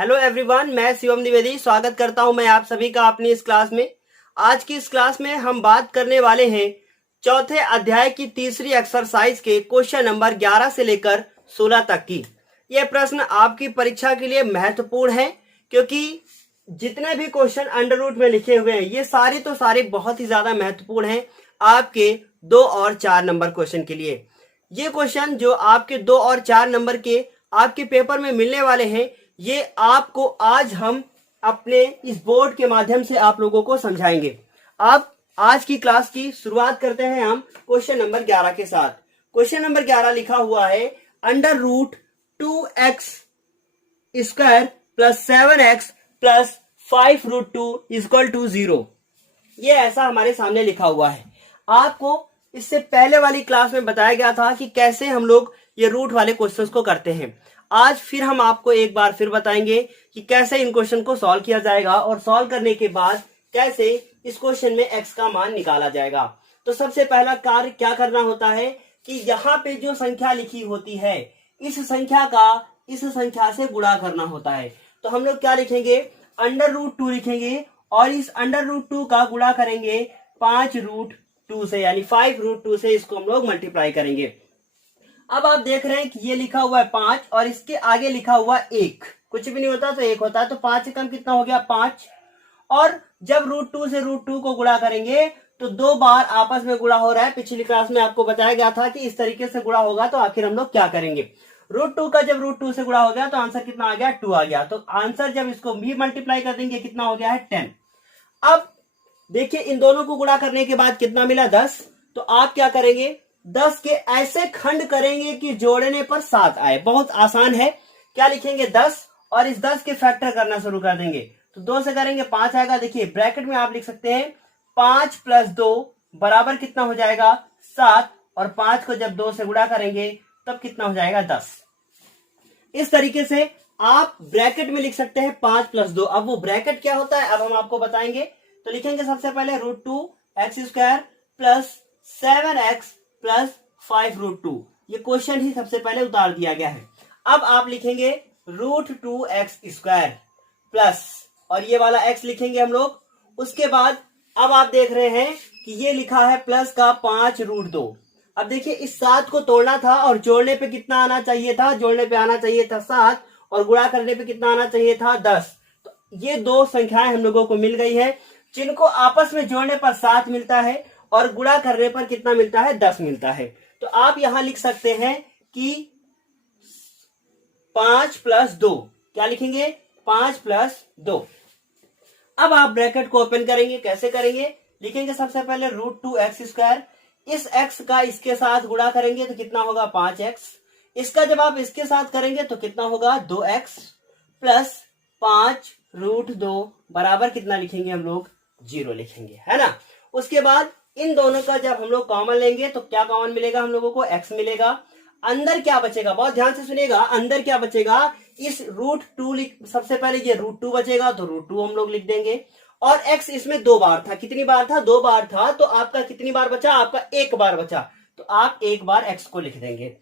Hello everyone, मैं शिवम द्विवेदी स्वागत करता हूं मैं आप सभी का अपनी इस क्लास में। आज की इस क्लास में हम बात करने वाले हैं चौथे अध्याय की तीसरी एक्सरसाइज के क्वेश्चन नंबर 11 से लेकर 16 तक की। यह प्रश्न आपकी परीक्षा के लिए महत्वपूर्ण है क्योंकि जितने भी क्वेश्चन अंडर रूट में लिखे हुए हैं ये सारे बहुत ही ज्यादा महत्वपूर्ण हैं आपके 2 और 4 नंबर क्वेश्चन के लिए। ये क्वेश्चन जो आपके 2 और 4 नंबर के आपके पेपर में मिलने वाले हैं ये आपको आज हम अपने इस बोर्ड के माध्यम से आप लोगों को समझाएंगे। आप आज की क्लास की शुरुआत करते हैं हम क्वेश्चन नंबर 11 के साथ। क्वेश्चन नंबर 11 लिखा हुआ है under root 2x square plus 7x plus 5 root 2 equal to 0। ये ऐसा हमारे सामने लिखा हुआ है। आपको इससे पहले वाली क्लास में बताया गया था कि कैसे हम लोग ये रूट वाले क्वेश्चंस को करते हैं। आज फिर हम आपको एक बार फिर बताएंगे कि कैसे इन क्वेश्चन को सॉल्व किया जाएगा और सॉल्व करने के बाद कैसे इस क्वेश्चन में x का मान निकाला जाएगा। तो सबसे पहला कार्य क्या करना होता है कि यहाँ पे जो संख्या लिखी होती है इस संख्या का इस संख्या से गुणा करना होता है। तो हम लोग क्या लिखेंगे, अंडर रूट 2 लिखेंगे और इस अंडर रूट 2 का गुणा करेंगे 5 रूट 2 से, यानी 5 रूट 2 से इसको हम लोग मल्टीप्लाई करेंगे। अब आप देख रहे हैं कि ये लिखा हुआ है 5 और इसके आगे लिखा हुआ 1, कुछ भी नहीं होता तो 1 होता है, तो 5 से कम कितना हो गया 5। और जब रूट 2 से रूट 2 को गुणा करेंगे तो 2 बार आपस में गुणा हो रहा है। पिछली क्लास में आपको बताया गया था कि इस तरीके से गुणा होगा तो आखिर हम लोग क्या करेंगे। रूट 2 का जब रूट 2 से गुणा हो गया तो आंसर कितना आ गया 2 आ गया। तो आंसर जब इसको भी मल्टीप्लाई कर देंगे कितना हो गया है 10। अब देखिए इन दोनों को गुणा करने के बाद कितना मिला 10। तो आप क्या करेंगे 10 के ऐसे खंड करेंगे कि जोड़ने पर 7 आए। बहुत आसान है। क्या लिखेंगे 10 और इस 10 के फैक्टर करना शुरू कर देंगे। तो 2 से करेंगे 5 आएगा। देखिए ब्रैकेट में आप लिख सकते हैं 5 प्लस 2 बराबर कितना हो जाएगा 7 और 5 को जब 2 से गुणा करेंगे तब कितना हो जाएगा 10। इस तरीके से आप ब्रैकेट में लिख सकते हैं 5 प्लस 2। अब वो ब्रैकेट क्या होता है अब हम आपको बताएंगे। तो लिखेंगे सबसे पहले root 2 x square plus 7x plus 5 root 2। ये क्वेश्चन ही सबसे पहले उतार दिया गया है। अब आप लिखेंगे रूट 2x स्क्वायर प्लस और ये वाला x लिखेंगे हम लोग। उसके बाद अब आप देख रहे हैं कि ये लिखा है प्लस का 5 रूट 2। अब देखिए इस 7 को तोड़ना था और जोड़ने पे कितना आना चाहिए था, जोड़ने पे आना चाहिए था 7 और गुणा करने पे कितना आना चाहिए था 10। तो ये दो संख्याएं हम लोगों को मिल गई है जिनको आपस में जोड़ने पर 7 मिलता है और गुणा करने पर कितना मिलता है 10 मिलता है। तो आप यहां लिख सकते हैं कि 5 प्लस 2, क्या लिखेंगे 5 प्लस 2। अब आप ब्रैकेट को ओपन करेंगे। कैसे करेंगे, लिखेंगे सबसे पहले रूट 2x स्क्वायर, इस x का इसके साथ गुणा करेंगे तो कितना होगा 5x। इसका जब आप इसके साथ करेंगे तो कितना होगा 2x प्लस 5 रूट 2 बराबर कितना लिखेंगे हम लोग 0 लिखेंगे, है ना। उसके बाद इन दोनों का जब हम लोग कॉमन लेंगे तो क्या कॉमन मिलेगा हम लोगों को x मिलेगा। अंदर क्या बचेगा, बहुत ध्यान से सुनिएगा, अंदर क्या बचेगा इस रूट 2 सबसे पहले ये रूट 2 बचेगा तो रूट 2 हम लोग लिख देंगे। और x इसमें 2 बार था, कितनी बार था 2 बार था, तो आपका कितनी बार बचा, आपका 1 बार बचा, तो आप 1 बार x को लिख देंगे।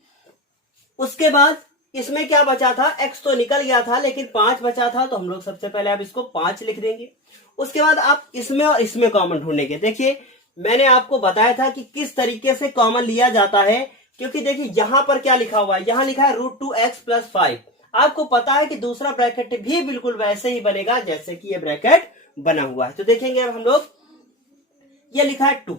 उसके बाद इसमें क्या बचा था, x तो निकल गया था लेकिन 5 बचा था तो हम लोग सबसे पहले आप इसको 5 लिख देंगे। उसके बाद आप इसमें और इसमें कॉमन ढूंढेंगे। देखिए मैंने आपको बताया था कि किस तरीके से कॉमन लिया जाता है, क्योंकि देखिए यहां पर क्या लिखा हुआ है, यहां लिखा है रूट 2x प्लस 5। आपको पता है कि दूसरा ब्रैकेट भी बिल्कुल वैसे ही बनेगा जैसे कि ये ब्रैकेट बना हुआ है। तो देखेंगे अब हम लोग, ये लिखा है 2,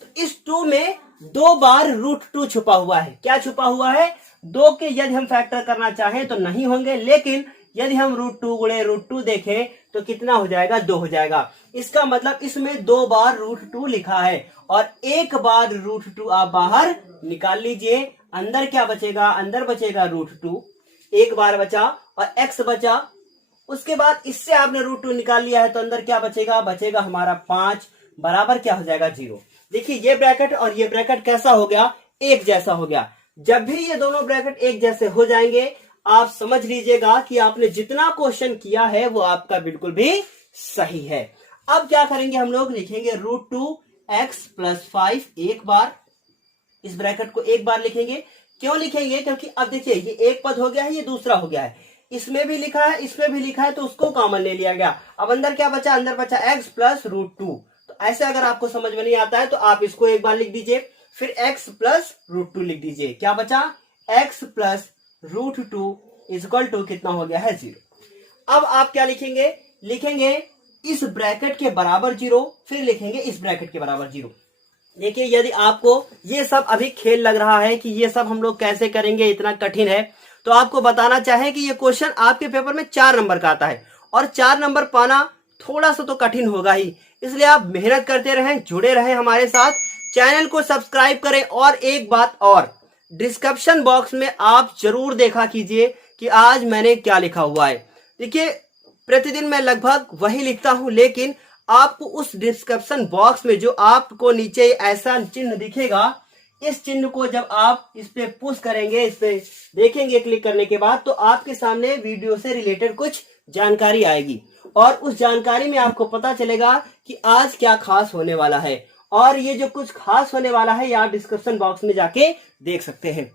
तो इस 2 में 2 बार रूट 2 छुपा हुआ है। क्या छुपा हुआ है, 2 के यदि हम फैक्टर करना चाहें तो नहीं होंगे, लेकिन यदि हम रूट 2 गुणे रूट 2 देखें तो कितना हो जाएगा 2 हो जाएगा। इसका मतलब इसमें 2 बार रूट 2 लिखा है और 1 बार रूट 2 आप बाहर निकाल लीजिए। अंदर क्या बचेगा, अंदर बचेगा रूट 2, 1 बार बचा और x बचा। उसके बाद इससे आपने रूट 2 निकाल लिया है तो अंदर क्या बचेगा, बचेगा हमारा 5 बराबर क्या हो जाएगा 0। देखिए ये ब्रैकेट और ये ब्रैकेट कैसा हो गया, एक जैसा हो गया। जब भी ये दोनों ब्रैकेट एक जैसे हो जाएंगे आप समझ लीजिएगा कि आपने जितना क्वेश्चन किया है वो आपका बिल्कुल भी सही है। अब क्या करेंगे हम लोग, लिखेंगे रूट 2x प्लस 5 एक बार, इस ब्रैकेट को एक बार लिखेंगे। क्यों लिखेंगे, क्योंकि अब देखिए ये एक पद हो गया है, ये दूसरा हो गया है। इसमें भी लिखा है, इसमें भी लिखा है, तो उसको कॉमन ले लिया गया। अब अंदर क्या बचा, अंदर बचा x प्लस रूट टू। तो ऐसे अगर आपको समझ में नहीं आता है तो आप इसको एक बार लिख दीजिए, फिर x प्लस रूट टू लिख दीजिए। क्या बचा, x plus root two equal to कितना हो गया है, 0। अब आप क्या लिखेंगे, लिखेंगे इस ब्रैकेट के बराबर 0, फिर लिखेंगे इस ब्रैकेट के बराबर 0। देखिए यदि आपको ये सब अभी खेल लग रहा है कि ये सब हम लोग कैसे करेंगे, इतना कठिन है, तो आपको बताना चाहे कि ये क्वेश्चन आपके पेपर में 4 नंबर का आता है और 4 नंबर पाना थोड़ा सा तो कठिन होगा ही। इसलिए आप मेहनत करते रहें, जुड़े रहें हमारे साथ, चैनल को सब्सक्राइब करें। और एक बात और, डिस्क्रिप्शन बॉक्स में आप जरूर देखा कीजिए कि आज मैंने क्या लिखा हुआ है। देखिए प्रतिदिन मैं लगभग वही लिखता हूं, लेकिन आपको उस डिस्क्रिप्शन बॉक्स में जो आपको नीचे ऐसा चिन्ह दिखेगा, इस चिन्ह को जब आप इस पे पुश करेंगे, इस पे देखेंगे क्लिक करने के बाद, तो आपके सामने वीडियो से रिलेटेड कुछ जानकारी आएगी और उस जानकारी में आपको पता चलेगा कि आज क्या खास होने वाला है। और ये जो कुछ खास होने वाला है ये आप डिस्क्रिप्शन बॉक्स में जाके देख सकते हैं।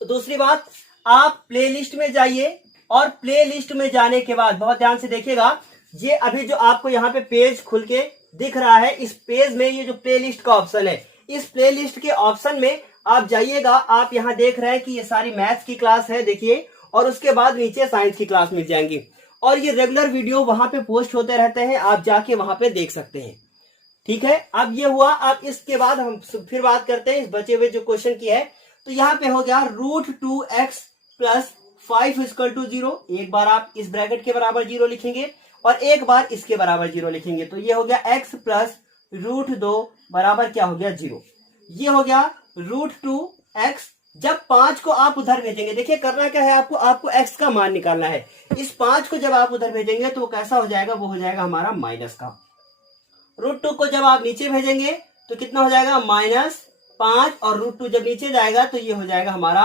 तो दूसरी बात, आप प्लेलिस्ट में जाइए और प्लेलिस्ट में जाने के बाद बहुत ध्यान से देखिएगा, ये अभी जो आपको यहाँ पे पेज खुल के दिख रहा है, इस पेज में ये जो प्लेलिस्ट का ऑप्शन है, इस प्लेलिस्ट के ऑप्शन में आप जाइएगा। आप यहाँ देख रहे हैं कि ये सारी मैथ्स की क्लास है, देखिए, और उसके बाद नीचे साइंस की क्लास मिल जाएंगी और ये रेगुलर वीडियो वहां पे पोस्ट होते रहते हैं, आप जाके वहां पे देख सकते हैं। ठीक है, अब ये हुआ। अब इसके बाद हम फिर बात करते हैं इस बचे हुए जो क्वेश्चन की है। तो यहाँ पे हो गया root 2x plus 5 equal to 0। एक बार आप इस ब्रैकेट के बराबर 0 लिखेंगे और एक बार इसके बराबर 0 लिखेंगे, तो ये हो गया x प्लस रूट 2 बराबर क्या हो गया, 0। ये हो गया रूट 2x। जब 5 को आप उधर भेजेंगे, देखिए करना क्या है आपको, आपको x का मान निकालना है। इस 5 को जब आप उधर भेजेंगे तो कैसा हो जाएगा, वो हो जाएगा हमारा माइनस का। रूट 2 को जब आप नीचे भेजेंगे तो कितना हो जाएगा, -5, और रूट 2 जब नीचे जाएगा तो ये हो जाएगा हमारा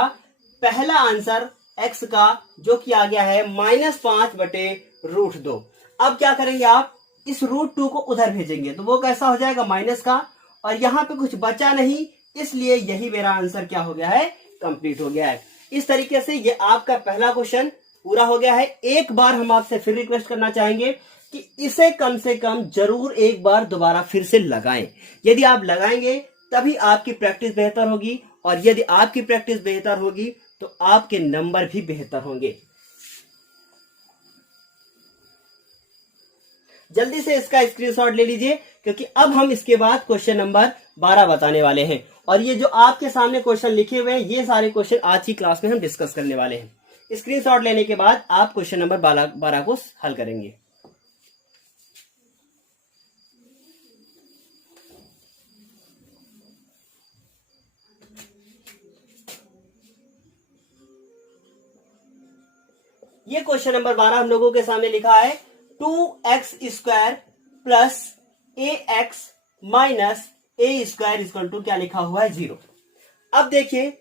पहला आंसर x का, जो कि आ गया है -5 बटे रूट 2। अब क्या करेंगे, आप इस रूट 2 को उधर भेजेंगे तो वो कैसा हो जाएगा, माइनस का, और यहाँ पे कुछ बचा नहीं, इसलिए यही मेरा आंसर क्या हो गया है, कंप्लीट हो गया है। इस तरीके से ये आपका पहला क्वेश्चन पूरा हो गया है। एक बार हम आपसे फिर रिक्वेस्ट करना चाहेंगे कि इसे कम से कम जरूर एक बार दोबारा फिर से लगाएं। यदि आप लगाएंगे तभी आपकी प्रैक्टिस बेहतर होगी, और यदि आपकी प्रैक्टिस बेहतर होगी तो आपके नंबर भी बेहतर होंगे। जल्दी से इसका स्क्रीनशॉट ले लीजिए, क्योंकि अब हम इसके बाद क्वेश्चन नंबर 12 बताने वाले हैं। और ये जो आपके सामने क्वेश्चन लिखे हुए हैं, ये सारे क्वेश्चन आज की क्लास में हम डिस्कस करने वाले हैं। स्क्रीनशॉट लेने के बाद आप क्वेश्चन नंबर 12 को हल करेंगे। ये क्वेश्चन नंबर 12 हम लोगों के सामने लिखा है 2x square plus ax minus a square equal to क्या लिखा हुआ है, 0। अब देखिए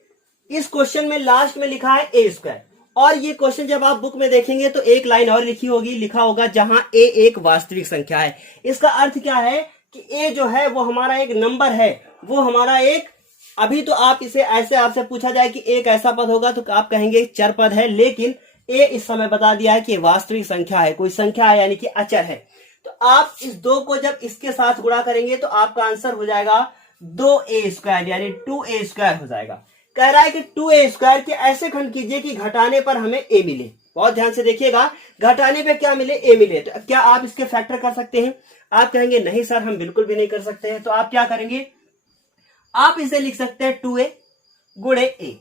इस क्वेश्चन में लास्ट में लिखा है ए स्क्वायर, और ये क्वेश्चन जब आप बुक में देखेंगे तो एक लाइन और लिखी होगी, लिखा होगा जहां ए एक वास्तविक संख्या है। इसका अर्थ क्या है कि ए जो है वो हमारा एक नंबर है, वो हमारा एक, अभी तो आप इसे ऐसे आपसे पूछा जाए कि एक ऐसा पद होगा तो आप कहेंगे चर पद है, लेकिन ए इस समय बता दिया है कि वास्तविक संख्या है, कोई संख्या है, यानी कि अचर है। तो आप इस 2 को जब इसके साथ गुणा करेंगे तो आपका आंसर हो जाएगा 2a स्क्वायर, यानी 2a स्क्वायर हो जाएगा। कह रहा है कि 2a स्क्वायर के ऐसे खंड कीजिए कि घटाने पर हमें a मिले। बहुत ध्यान से देखिएगा, घटाने पे क्या मिले, a मिले। तो क्या आप इसके फैक्टर कर सकते हैं? आप कहेंगे नहीं सर, हम बिल्कुल भी नहीं कर सकते हैं। तो आप क्या करेंगे, आप इसे लिख सकते हैं 2a गुणे a।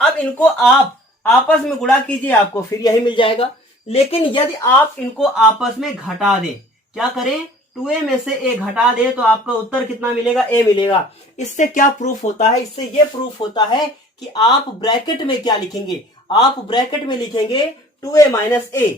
अब इनको आप आपस में गुणा कीजिए, आपको फिर यही मिल जाएगा। लेकिन यदि आप इनको आपस में घटा दें, क्या करें, 2a में से a घटा दे, तो आपका उत्तर कितना मिलेगा, a मिलेगा। इससे क्या प्रूफ होता है, इससे ये प्रूफ होता है कि आप ब्रैकेट में क्या लिखेंगे, आप ब्रैकेट में लिखेंगे 2a माइनस a,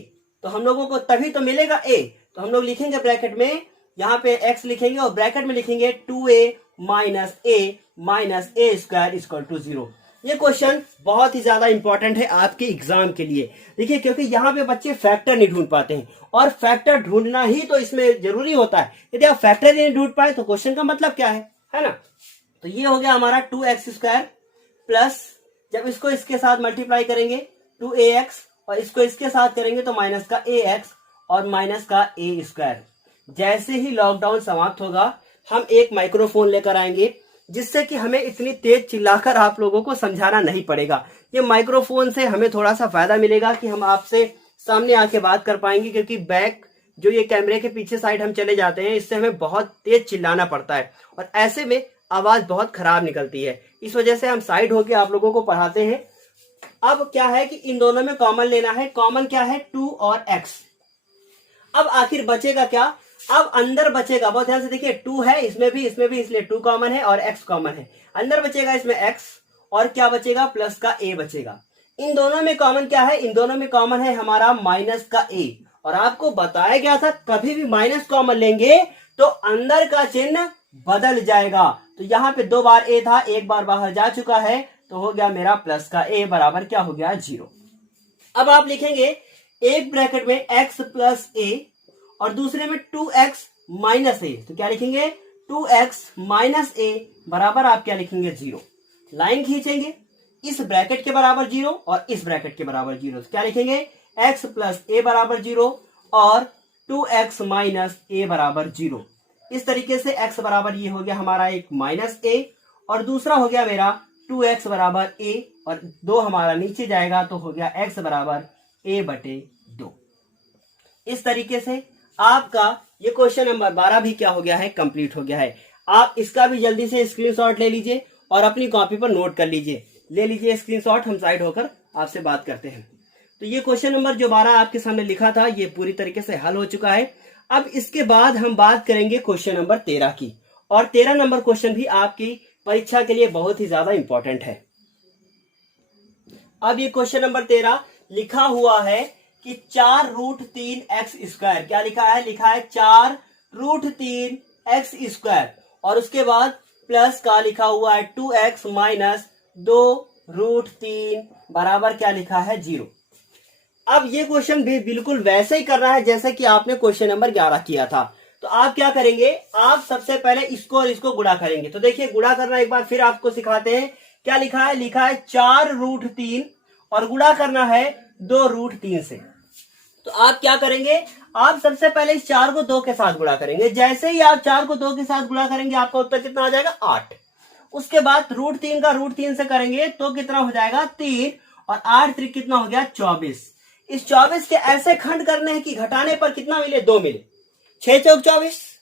तो हम लोगों को तभी तो मिलेगा a। तो हम लोग लिखेंगे ब्रैकेट में, यहाँ पे x लिखेंगे और ब्रैकेट में लिखेंगे 2a minus a square equal to 0। ये क्वेश्चन बहुत ही ज्यादा इंपॉर्टेंट है आपके एग्जाम के लिए। देखिए, क्योंकि यहाँ पे बच्चे फैक्टर नहीं ढूंढ पाते हैं, और फैक्टर ढूंढना ही तो इसमें जरूरी होता है। यदि आप फैक्टर ही नहीं ढूंढ पाए तो क्वेश्चन का मतलब क्या है ना। तो ये हो गया हमारा 2x स्क्वायर प्लस, जब इसको इसके साथ मल्टीप्लाई करेंगे 2ax, और इसको इसके साथ करेंगे तो माइनस का ax और माइनस का a स्क्वायर। जैसे ही लॉकडाउन समाप्त होगा हम एक माइक्रोफोन लेकर आएंगे जिससे कि हमें इतनी तेज चिल्लाकर आप लोगों को समझाना नहीं पड़ेगा। ये माइक्रोफोन से हमें थोड़ा सा फायदा मिलेगा कि हम आपसे सामने आके बात कर पाएंगे, क्योंकि बैक जो ये कैमरे के पीछे साइड हम चले जाते हैं इससे हमें बहुत तेज चिल्लाना पड़ता है और ऐसे में आवाज बहुत खराब निकलती है। इस वजह से हम साइड होके आप लोगों को पढ़ाते हैं। अब क्या है कि इन दोनों में कॉमन लेना है। कॉमन क्या है? 2 और x। अब आखिर बचेगा क्या? अब अंदर बचेगा, बहुत ध्यान से देखिए, 2 है इसमें भी इसलिए 2 कॉमन है और x कॉमन है। अंदर बचेगा इसमें x और क्या बचेगा? प्लस का a बचेगा। इन दोनों में कॉमन क्या है? इन दोनों में कॉमन है हमारा माइनस का a। और आपको बताया गया था कभी भी माइनस कॉमन लेंगे तो अंदर का चिन्ह बदल जाएगा। तो यहाँ पे 2 बार a था, एक बार बाहर जा चुका है तो हो गया मेरा प्लस का a बराबर क्या हो गया? 0। अब आप लिखेंगे एक ब्रैकेट में x प्लस a और दूसरे में 2x माइनस a। तो क्या लिखेंगे? 2x माइनस a बराबर आप क्या लिखेंगे? 0। लाइन खींचेंगे, इस ब्रैकेट के बराबर 0 और इस ब्रैकेट के बराबर 0। तो क्या लिखेंगे? x प्लस a बराबर 0 और 2x माइनस a बराबर 0। इस तरीके से x बराबर ये हो गया हमारा एक माइनस a और दूसरा हो गया मेरा 2x बराबर a और 2 हमारा नीचे जाएगा तो हो गया x बराबर a बटे 2। इस तरीके से आपका ये क्वेश्चन नंबर 12 भी क्या हो गया है? कंप्लीट हो गया है। आप इसका भी जल्दी से स्क्रीनशॉट ले लीजिए और अपनी कॉपी पर नोट कर लीजिए। ले लीजिए स्क्रीनशॉट, हम साइड होकर आपसे बात करते हैं। तो ये क्वेश्चन नंबर जो 12 आपके सामने लिखा था ये पूरी तरीके से हल हो चुका है। अब इसके बाद हम बात करेंगे क्वेश्चन नंबर 13 की, और 13 नंबर क्वेश्चन भी आपकी परीक्षा के लिए बहुत ही ज्यादा इंपॉर्टेंट है। अब ये क्वेश्चन नंबर 13 लिखा हुआ है कि 4√3x स्क्वायर। क्या लिखा है? लिखा है 4√3x स्क्वायर और उसके बाद प्लस का लिखा हुआ है 2x माइनस 2√3 बराबर क्या लिखा है? 0। अब ये क्वेश्चन भी बिल्कुल वैसे ही करना है जैसे कि आपने क्वेश्चन नंबर 11 किया था। तो आप क्या करेंगे? आप सबसे पहले इसको और इसको गुणा करेंगे। तो देखिए गुणा करना एक बार फिर आपको सिखाते हैं। क्या लिखा है? लिखा है 4√3 और गुणा करना है 2√3 से। तो आप क्या करेंगे? आप सबसे पहले इस 4 को 2 के साथ गुणा करेंगे। जैसे ही आप 4 को 2 के साथ गुणा करेंगे आपका उत्तर कितना आ जाएगा? 8। उसके बाद √3 का √3 से करेंगे तो कितना हो जाएगा? 3 और 8 3 कितना हो गया? 24। इस 24 के ऐसे खंड करने हैं कि घटाने पर कितना मिले? 2 मिले। 6 चौक 24,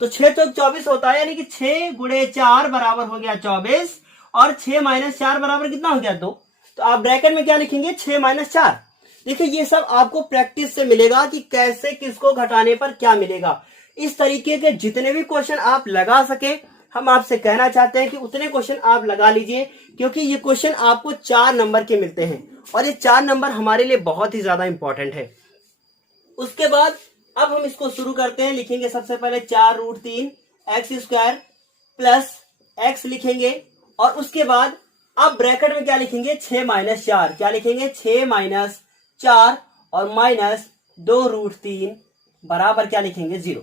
तो 6 चौक 24 होता है, यानी कि 6 गुणे 4 बराबर हो गया 24 और 6 माइनस 4 बराबर कितना हो गया? 2। तो आप ब्रैकेट में क्या लिखेंगे? 6 माइनस 4। देखिए ये सब आपको प्रैक्टिस से मिलेगा कि कैसे किसको घटाने पर क्या मिलेगा। इस तरीके के जितने भी क्वेश्चन आप लगा सके, हम आपसे कहना चाहते हैं कि उतने क्वेश्चन आप लगा लीजिए, क्योंकि ये क्वेश्चन आपको 4 नंबर के मिलते हैं और ये 4 नंबर हमारे लिए बहुत ही ज्यादा इंपॉर्टेंट है। उसके बाद अब हम इसको शुरू करते हैं। लिखेंगे सबसे पहले 4√3x स्क्वायर प्लस x लिखेंगे और उसके बाद अब ब्रैकेट में क्या लिखेंगे? 6 माइनस 4। क्या लिखेंगे? 6 माइनस 4 और माइनस 2√3 बराबर क्या लिखेंगे? 0।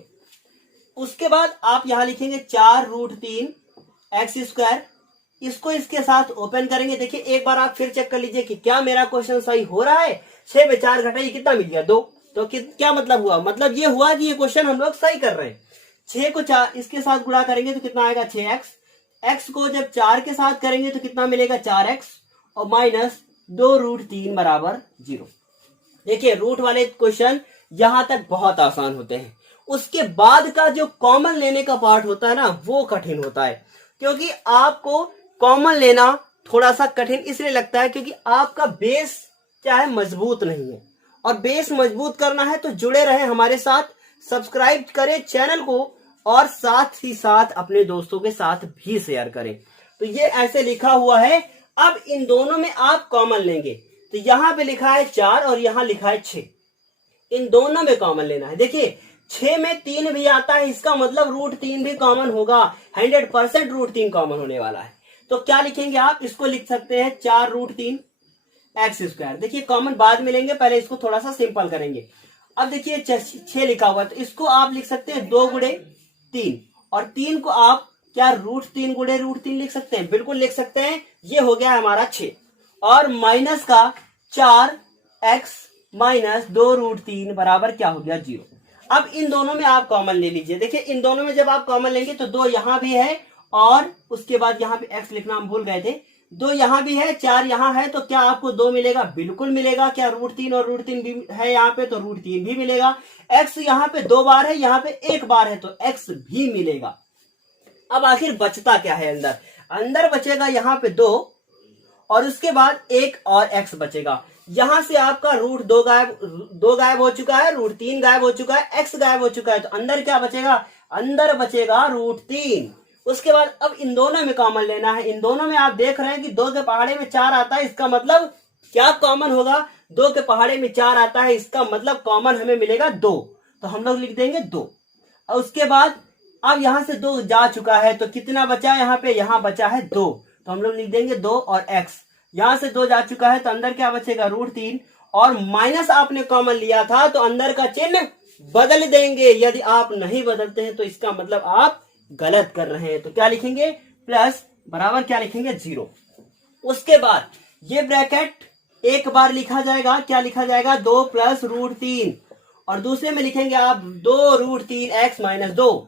उसके बाद आप यहां लिखेंगे 4√3x स्क्वायर, इसको इसके साथ ओपन करेंगे। देखिए एक बार आप फिर चेक कर लीजिए कि क्या मेरा क्वेश्चन सही हो रहा है। 6 में 4 घटाइए कितना मिल गया? 2। तो क्या मतलब हुआ? मतलब ये हुआ कि ये क्वेश्चन हम लोग सही कर रहे हैं। 6 को 4 इसके साथ गुणा करेंगे तो कितना आएगा? 6x। x को जब 4 के साथ करेंगे तो कितना मिलेगा? 4x और माइनस 2√3 बराबर 0। देखिए रूट वाले क्वेश्चन यहां तक बहुत आसान होते हैं। उसके बाद का जो कॉमन लेने का पार्ट होता है ना, वो कठिन होता है, क्योंकि आपको कॉमन लेना थोड़ा सा कठिन इसलिए लगता है क्योंकि आपका बेस क्या है? मजबूत नहीं है। और बेस मजबूत करना है तो जुड़े रहे हमारे साथ, सब्सक्राइब करें चैनल को और साथ ही साथ अपने दोस्तों के साथ भी शेयर करें। तो ये ऐसे लिखा हुआ है। अब इन दोनों में आप कॉमन लेंगे तो यहां पे लिखा है 4 और यहां लिखा है 6। इन दोनों में कॉमन लेना है। देखिए 6 में 3 भी आता है, इसका मतलब √3 भी कॉमन होगा। 100% √3 कॉमन होने वाला है। तो क्या लिखेंगे आप? इसको लिख सकते हैं 4√3x स्क्वायर। देखिए कॉमन बाद में लेंगे, पहले इसको थोड़ा सा सिंपल करेंगे। अब देखिए 6 लिखा हुआ है तो इसको आप लिख सकते हैं 2 गुणे 3 और 3 को आप क्या √3 गुणे √3 लिख सकते हैं? बिल्कुल लिख सकते हैं। ये हो गया हमारा 6 और माइनस का एक्स माइनस 2√3 बराबर क्या हो गया 0। अब इन दोनों में आप कॉमन ले लीजिए। देखिए इन दोनों में जब आप कॉमन लेंगे तो 2 यहां भी है और उसके बाद यहां पे एक्स लिखना हम भूल गए थे, 2 यहां भी है, 4 यहां है, तो क्या आपको 2 मिलेगा? बिल्कुल मिलेगा। क्या √3 और √3 भी है यहाँ पे, तो √3 भी मिलेगा। एक्स यहाँ पे 2 बार है, यहाँ पे 1 बार है, तो एक्स भी मिलेगा। अब आखिर बचता क्या है अंदर? अंदर बचेगा यहाँ पे 2 और उसके बाद 1 और एक्स बचेगा। यहां से आपका √2 गायब हो चुका है, √3 गायब हो चुका है, एक्स गायब हो चुका है, तो अंदर क्या बचेगा? अंदर बचेगा √3। उसके बाद अब इन दोनों में कॉमन लेना है। इन दोनों में आप देख रहे हैं कि 2 के पहाड़े में 4 आता है, इसका मतलब क्या कॉमन होगा? 2 के पहाड़े में 4 आता है, इसका मतलब कॉमन हमें मिलेगा 2, तो हम लोग लिख देंगे 2। और उसके बाद अब यहां से 2 जा चुका है, तो कितना बचा है यहाँ पे? यहाँ बचा है 2, तो हम लोग लिख देंगे 2 और एक्स। यहां से 2 जा चुका है, तो अंदर क्या बचेगा? √3 और माइनस आपने कॉमन लिया था, तो अंदर का चिन्ह बदल देंगे। यदि आप नहीं बदलते हैं तो इसका मतलब आप गलत कर रहे हैं, तो क्या लिखेंगे? प्लस बराबर क्या लिखेंगे? 0। उसके बाद ये ब्रैकेट एक बार लिखा जाएगा, क्या लिखा जाएगा? 2 + √3 और दूसरे में लिखेंगे आप 2√3 x - 2।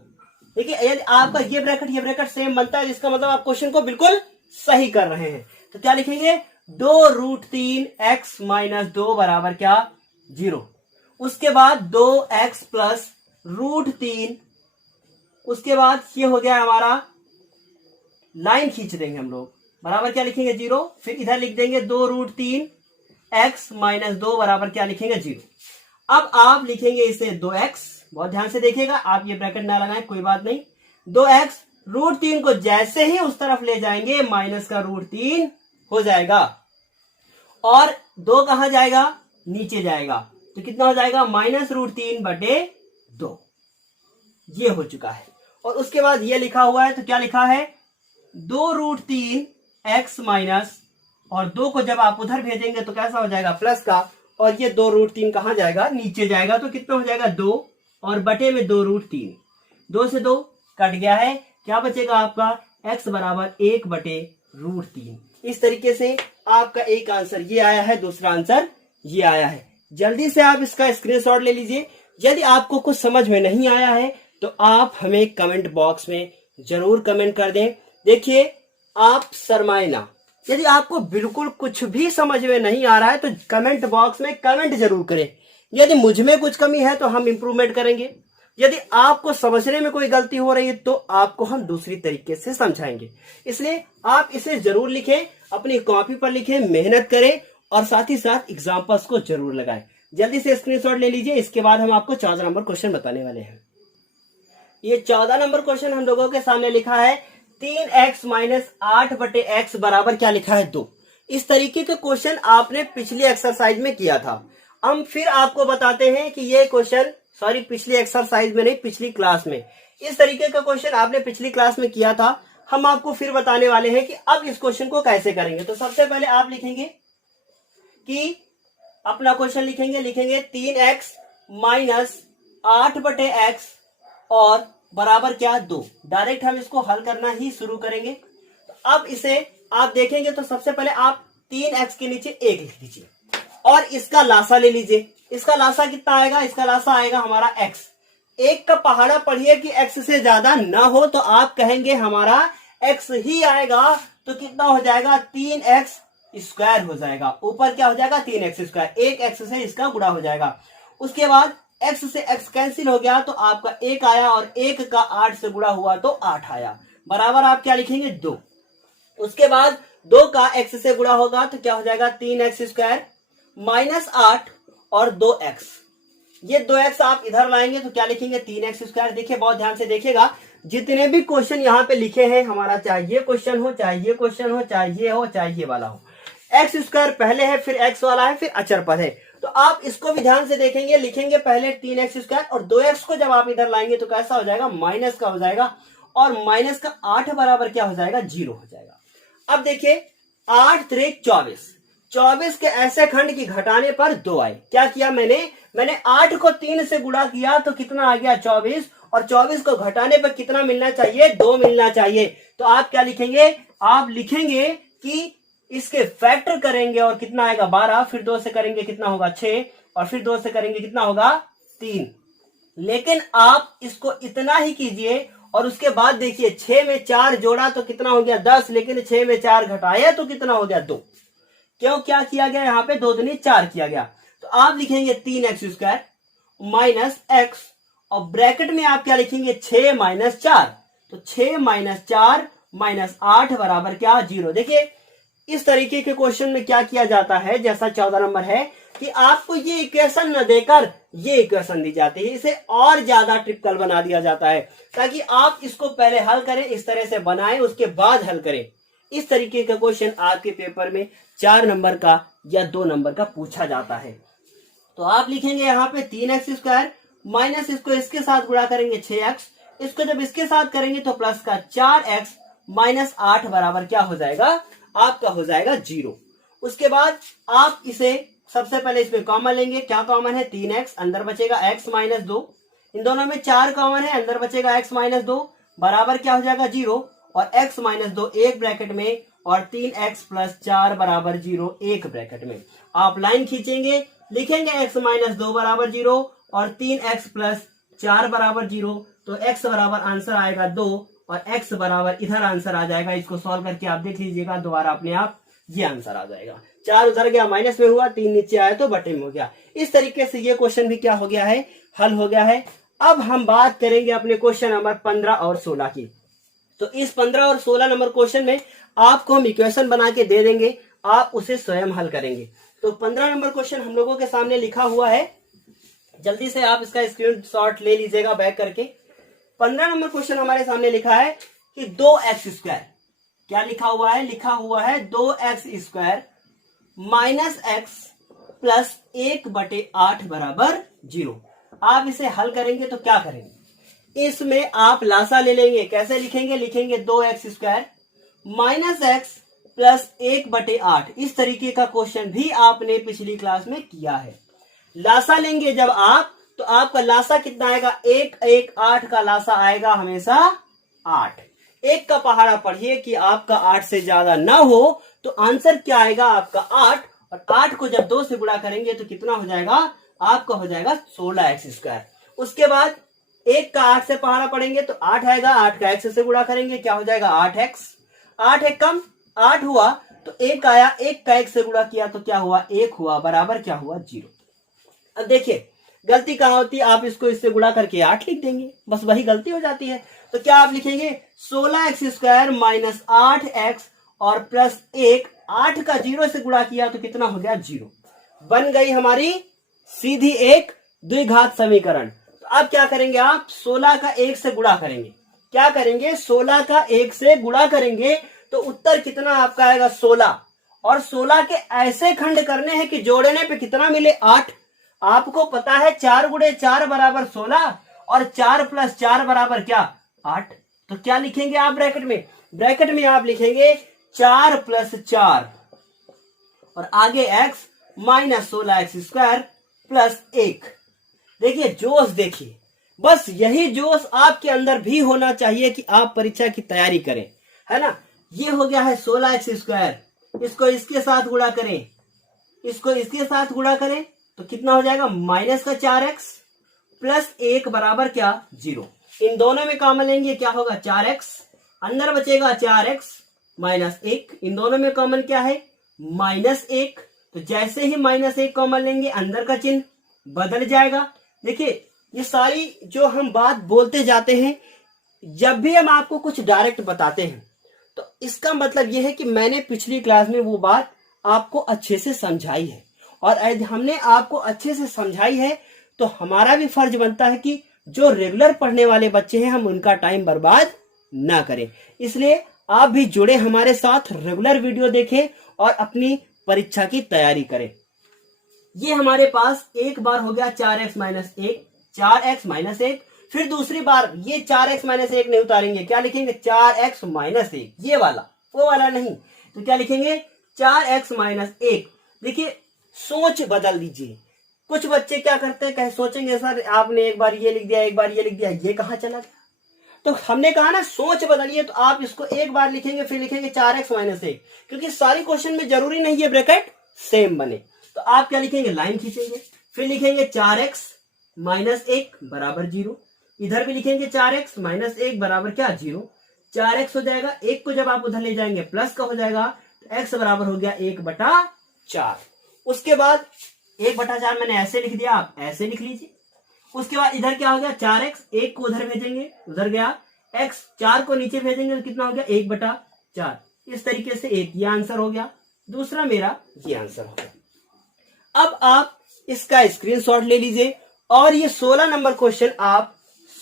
देखिए यदि आपका ये ब्रैकेट सेम बनता है, जिसका मतलब आप क्वेश्चन को बिल्कुल सही कर रहे हैं। तो क्या लिखेंगे? 2√3 x - 2 बराबर क्या? 0। उसके बाद 2x + √3, उसके बाद ये हो गया हमारा, लाइन खींच देंगे हम लोग, बराबर क्या लिखेंगे? 0। फिर इधर लिख देंगे 2√3 x - 2 बराबर क्या लिखेंगे? 0। अब आप लिखेंगे इसे 2x, बहुत ध्यान से देखिएगा, आप ये ब्रैकेट ना लगाएं, कोई बात नहीं। 2x √3 को जैसे ही उस तरफ ले जाएंगे माइनस का √3 हो जाएगा और 2 कहां जाएगा? नीचे जाएगा, तो कितना हो जाएगा? -√3/2। ये हो चुका है। और उसके बाद ये लिखा हुआ है, तो क्या लिखा है? 2√3 x माइनस, और 2 को जब आप उधर भेजेंगे तो कैसा हो जाएगा? प्लस का, और ये 2√3 कहां जाएगा? नीचे जाएगा, तो कितना हो जाएगा? 2 और बटे में 2√3, 2 से 2 कट गया है, क्या बचेगा आपका? x बराबर 1/√3। इस तरीके से आपका एक आंसर ये आया है, दूसरा आंसर ये आया है। जल्दी से आप इसका स्क्रीनशॉट ले लीजिए। यदि आपको कुछ समझ में नहीं आया है तो आप हमें कमेंट बॉक्स में जरूर कमेंट कर दें। देखिए आप शर्माए ना, यदि आपको बिल्कुल कुछ भी समझ में नहीं आ रहा है तो कमेंट बॉक्स में कमेंट जरूर करें। यदि मुझ में कुछ कमी है तो हम इंप्रूवमेंट करेंगे। यदि आपको समझने में कोई गलती हो रही है तो आपको हम दूसरी तरीके से समझाएंगे। इसलिए आप इसे जरूर लिखें, अपनी कॉपी पर लिखें, मेहनत करें और साथ ही साथ एग्जाम्पल्स को जरूर लगाएं। जल्दी से स्क्रीनशॉट ले लीजिए। इसके बाद हम आपको 14 नंबर क्वेश्चन बताने वाले हैं। ये 14 नंबर क्वेश्चन हम लोगों के सामने लिखा है 3x - 8/x बराबर क्या लिखा है? 2। इस तरीके के क्वेश्चन आपने पिछली एक्सरसाइज में किया था। हम फिर आपको बताते हैं कि ये क्वेश्चन, सॉरी पिछली एक्सरसाइज में नहीं, पिछली क्लास में इस तरीके का क्वेश्चन आपने पिछली क्लास में किया था। हम आपको फिर बताने वाले हैं कि अब इस क्वेश्चन को कैसे करेंगे। तो सबसे पहले आप लिखेंगे कि अपना क्वेश्चन लिखेंगे 3x - 8/x और बराबर क्या? 2। डायरेक्ट हम इसको हल करना ही शुरू करेंगे। तो अब इसे आप देखेंगे तो सबसे पहले आप 3x के नीचे 1 लिख लीजिए और इसका लासा ले लीजिए। इसका लासा कितना आएगा? इसका लासा आएगा हमारा x। 1 का पहाड़ा पढ़िए कि x से ज्यादा ना हो, तो आप कहेंगे हमारा x ही आएगा, तो कितना हो जाएगा? 3x² हो जाएगा। ऊपर क्या हो जाएगा? 3x²। 1x से इसका गुणा हो जाएगा। उसके बाद x से x कैंसिल हो गया तो आपका 1 आया और 1 का 8 से गुणा हुआ तो 8 आया। बराबर आप क्या लिखेंगे? 2। उसके बाद 2 का x से गुणा होगा तो क्या हो जाएगा? 3x² -8 और 2x। ये 2x आप इधर लाएंगे तो क्या लिखेंगे? 3x²। देखिए बहुत ध्यान से देखिएगा, जितने भी क्वेश्चन यहाँ पे लिखे हैं हमारा, चाहे ये क्वेश्चन हो, चाहे ये क्वेश्चन हो, चाहे ये हो, चाहे ये वाला हो, x² पहले है, फिर x वाला है, फिर अचर पद है। तो आप इसको भी ध्यान से देखेंगे, लिखेंगे पहले 3x² और 2x को जब आप इधर लाएंगे तो कैसा हो जाएगा? माइनस का हो जाएगा और माइनस का 8 बराबर क्या हो जाएगा? 0 हो जाएगा। अब देखिए 8 3 24, 24 के ऐसे खंड की घटाने पर 2 आए। क्या किया मैंने 8 को 3 से गुणा किया तो कितना आ गया? 24, और 24 को घटाने पर कितना मिलना चाहिए? 2 मिलना चाहिए। तो आप क्या लिखेंगे? आप लिखेंगे कि इसके फैक्टर करेंगे और कितना आएगा 12, फिर 2 से करेंगे कितना होगा 6, और फिर 2 से करेंगे कितना होगा 3। लेकिन आप इसको इतना ही कीजिए और उसके बाद देखिए 6 में 4 जोड़ा तो कितना हो गया 10, लेकिन 6 में 4 घटाया तो कितना हो गया 2। क्यों, क्या किया गया यहाँ पे 2 दूनी 4 किया गया। तो आप लिखेंगे 3x² माइनस एक्स, और ब्रैकेट में आप क्या लिखेंगे 6 माइनस 4, तो 6 माइनस 4 माइनस 8 बराबर क्या 0। देखिए इस तरीके के क्वेश्चन में क्या किया जाता है, जैसा 14 नंबर है कि आपको ये इक्वेशन न देकर ये इक्वेशन दी जाती है, इसे और ज्यादा ट्रिपिकल बना दिया जाता है ताकि आप इसको पहले हल करें, इस तरह से बनाएं, उसके बाद हल करें। इस तरीके का क्वेश्चन आपके पेपर में 4 नंबर का या 2 नंबर का पूछा जाता है। तो आप लिखेंगे यहाँ पे 3x² माइनस इसको इसके साथ गुणा करेंगे 6x, इसको जब इसके साथ करेंगे तो प्लस का 4x माइनस 8 बराबर क्या हो जाएगा, आपका हो जाएगा 0। उसके बाद आप इसे सबसे पहले इसमें कॉमन लेंगे, क्या कॉमन है 3x, अंदर बचेगा x माइनस 2, इन दोनों में 4 कॉमन है, अंदर बचेगा x माइनस 2 बराबर क्या हो जाएगा 0, और x माइनस 2 एक ब्रैकेट में और 3x प्लस 4 बराबर 0 एक ब्रैकेट में। आप लाइन खींचेंगे, लिखेंगे x माइनस 2 बराबर 0 और 3x प्लस 4 बराबर 0, तो x बराबर आंसर आएगा 2 और x बराबर इधर आंसर आ जाएगा। इसको सॉल्व करके आप देख लीजिएगा, दोबारा अपने आप ये आंसर आ जाएगा। 4 उधर गया माइनस में हुआ, 3 नीचे आया तो बटे में हो गया। इस तरीके से ये क्वेश्चन भी क्या हो गया है, हल हो गया है। अब हम बात करेंगे अपने क्वेश्चन नंबर 15 और 16 की। तो इस 15 और 16 नंबर क्वेश्चन में आपको हम इक्वेशन बना के दे देंगे, आप उसे स्वयं हल करेंगे। तो 15 नंबर क्वेश्चन हम लोगों के सामने लिखा हुआ है, जल्दी से आप इसका स्क्रीनशॉट ले लीजिएगा बैक करके। 15 नंबर क्वेश्चन हमारे सामने लिखा है कि 2x², क्या लिखा हुआ है, लिखा हुआ है 2x² माइनस एक्स प्लस 1/8 बराबर 0। आप इसे हल करेंगे तो क्या करेंगे, इसमें आप लासा ले लेंगे। कैसे लिखेंगे, लिखेंगे 2x² माइनस एक्स प्लस 1/8। इस तरीके का क्वेश्चन भी आपने पिछली क्लास में किया है। लासा लेंगे जब आप, तो आपका लासा कितना आएगा, 1 1 8 का लासा आएगा हमेशा 8। 1 का पहाड़ा पढ़िए कि आपका 8 से ज्यादा ना हो, तो आंसर क्या आएगा आपका 8, और 8 को जब 2 से गुणा करेंगे तो कितना हो जाएगा, आपका हो जाएगा 16x²। उसके बाद 1 का 8 से पहाड़ा पढ़ेंगे तो 8 आएगा, 8 का x से गुणा करेंगे क्या हो जाएगा 8x, 8 एक कम 8 हुआ, तो 1 आया, 1 का 1 से गुणा किया तो क्या हुआ 1 हुआ, बराबर क्या हुआ 0। अब देखिए गलती कहां होती है, आप इसको इससे गुणा करके 8 लिख देंगे, बस वही गलती हो जाती है। तो क्या आप लिखेंगे 16x² माइनस 8x और प्लस 1, 8 का 0 से गुणा किया तो कितना हो गया 0। बन गई हमारी सीधी एक द्विघात समीकरण। तो अब क्या करेंगे आप, 16 का 1 से गुणा करेंगे। क्या करेंगे, 16 का 1 से गुणा करेंगे तो उत्तर कितना आपका आएगा 16, और 16 के ऐसे खंड करने हैं कि जोड़ने पे कितना मिले 8। आपको पता है 4 गुणे 4 बराबर 16 और 4 प्लस 4 बराबर क्या 8। तो क्या लिखेंगे आप ब्रैकेट में, ब्रैकेट में आप लिखेंगे 4 प्लस 4 और आगे x माइनस 16x² प्लस 1। देखिए जोश, देखिए बस यही जोश आपके अंदर भी होना चाहिए कि आप परीक्षा की तैयारी करें, है ना। ये हो गया है 16x², इसको इसके साथ गुणा करें, इसको इसके साथ गुणा करें तो कितना हो जाएगा माइनस का 4x प्लस 1 बराबर क्या 0। इन दोनों में कॉमन लेंगे क्या होगा 4x, अंदर बचेगा 4x माइनस 1, इन दोनों में कॉमन क्या है -1। तो जैसे ही -1 कॉमन लेंगे अंदर का चिन्ह बदल जाएगा। देखिए ये सारी जो हम बात बोलते जाते हैं, जब भी हम आपको कुछ डायरेक्ट बताते हैं तो इसका मतलब यह है कि मैंने पिछली क्लास में वो बात आपको अच्छे से समझाई है, और हमने आपको अच्छे से समझाई है तो हमारा भी फर्ज बनता है कि जो रेगुलर पढ़ने वाले बच्चे हैं हम उनका टाइम बर्बाद ना करें। इसलिए आप भी जुड़े हमारे साथ, रेगुलर वीडियो देखें और अपनी परीक्षा की तैयारी करें। ये हमारे पास एक बार हो गया 4x माइनस 1, 4x माइनस 1, फिर दूसरी बार ये 4x माइनस 1 नहीं उतारेंगे, क्या लिखेंगे 4x माइनस 1, ये वाला, वो वाला नहीं। तो क्या लिखेंगे 4x माइनस 1। देखिए सोच बदल दीजिए। कुछ बच्चे क्या करते हैं, कहे सोचेंगे सर आपने एक बार ये लिख दिया एक बार ये लिख दिया, ये कहाँ चला गया। तो हमने कहा ना सोच बदलिए, तो आप इसको एक बार लिखेंगे फिर लिखेंगे 4x माइनस 1, क्योंकि सारी क्वेश्चन में जरूरी नहीं है ब्रैकेट सेम बने। तो आप क्या लिखेंगे, लाइन खींचेंगे, फिर लिखेंगे 4x माइनस 1 बराबर 0, इधर भी लिखेंगे 4x माइनस 1 बराबर क्या 0, 4x हो जाएगा, 1 को जब आप उधर ले जाएंगे प्लस का हो जाएगा, तो x बराबर हो गया 1/4। उसके बाद 1/4 मैंने ऐसे लिख दिया, आप ऐसे लिख लीजिए। उसके बाद इधर क्या हो गया 4x, 1 को उधर भेजेंगे, उधर गया, x 4 को नीचे भेजेंगे तो कितना हो गया 1/4। इस तरीके से एक ये आंसर हो गया, दूसरा मेरा ये आंसर हो गया। अब आप इसका स्क्रीनशॉट ले लीजिए और ये 16 नंबर क्वेश्चन आप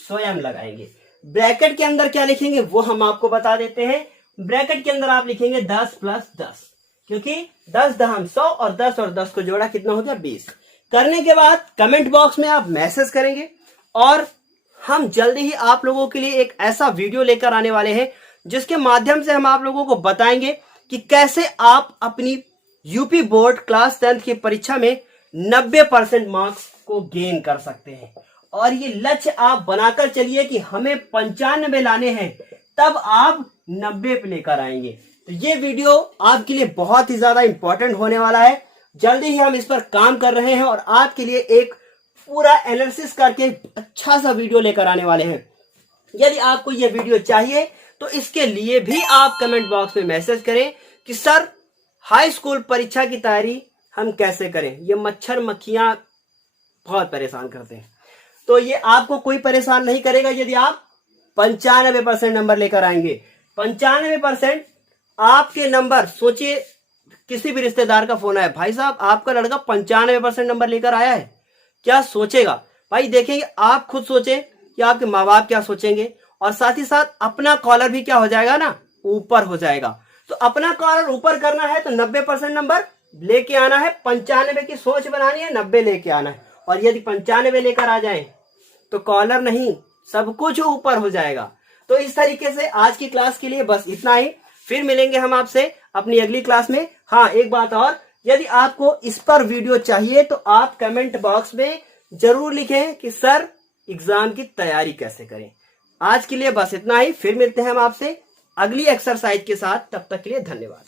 स्वयं लगाएंगे। ब्रैकेट के अंदर क्या लिखेंगे वो हम आपको बता देते हैं। ब्रैकेट के अंदर आप लिखेंगे 10 + 10, क्योंकि 10 दहम 100 और 10 को जोड़ा कितना हो गया 20। करने के बाद कमेंट बॉक्स में आप मैसेज करेंगे और हम जल्दी ही आप लोगों के लिए एक ऐसा वीडियो लेकर आने वाले हैं जिसके माध्यम से हम आप लोगों को बताएंगे कि कैसे आप अपनी यूपी बोर्ड क्लास 10th की परीक्षा में 90% मार्क्स को गेन कर सकते हैं। और ये लक्ष्य आप बनाकर चलिए कि हमें 95 लाने हैं, तब आप 90 पे लेकर आएंगे। तो ये वीडियो आपके लिए बहुत ही ज्यादा इंपॉर्टेंट होने वाला है। जल्दी ही हम इस पर काम कर रहे हैं और आपके लिए एक पूरा एनालिसिस करके अच्छा सा वीडियो लेकर आने वाले हैं। यदि आपको ये वीडियो चाहिए तो इसके लिए भी आप कमेंट बॉक्स में मैसेज करें कि सर हाई स्कूल परीक्षा की तैयारी हम कैसे करें, ये मच्छर मक्खियां बहुत परेशान करते हैं। तो ये आपको कोई परेशान नहीं करेगा यदि आप 95% नंबर लेकर आएंगे। 95% आपके नंबर, सोचिए किसी भी रिश्तेदार का फोन आया, भाई साहब आपका लड़का 95% नंबर लेकर आया है, क्या सोचेगा भाई? देखेंगे, आप खुद सोचे कि आपके माँ बाप क्या सोचेंगे, और साथ ही साथ अपना कॉलर भी क्या हो जाएगा ना, ऊपर हो जाएगा। तो अपना कॉलर ऊपर करना है तो 90% नंबर लेके आना है, 95 की सोच बनानी है, 90 लेके आना है। और यदि 95 लेकर आ जाए तो कॉलर नहीं सब कुछ ऊपर हो जाएगा। तो इस तरीके से आज की क्लास के लिए बस इतना ही, फिर मिलेंगे हम आपसे अपनी अगली क्लास में। हाँ, एक बात और, यदि आपको इस पर वीडियो चाहिए तो आप कमेंट बॉक्स में जरूर लिखें कि सर एग्जाम की तैयारी कैसे करें। आज के लिए बस इतना ही, फिर मिलते हैं हम आपसे अगली एक्सरसाइज के साथ। तब तक के लिए धन्यवाद।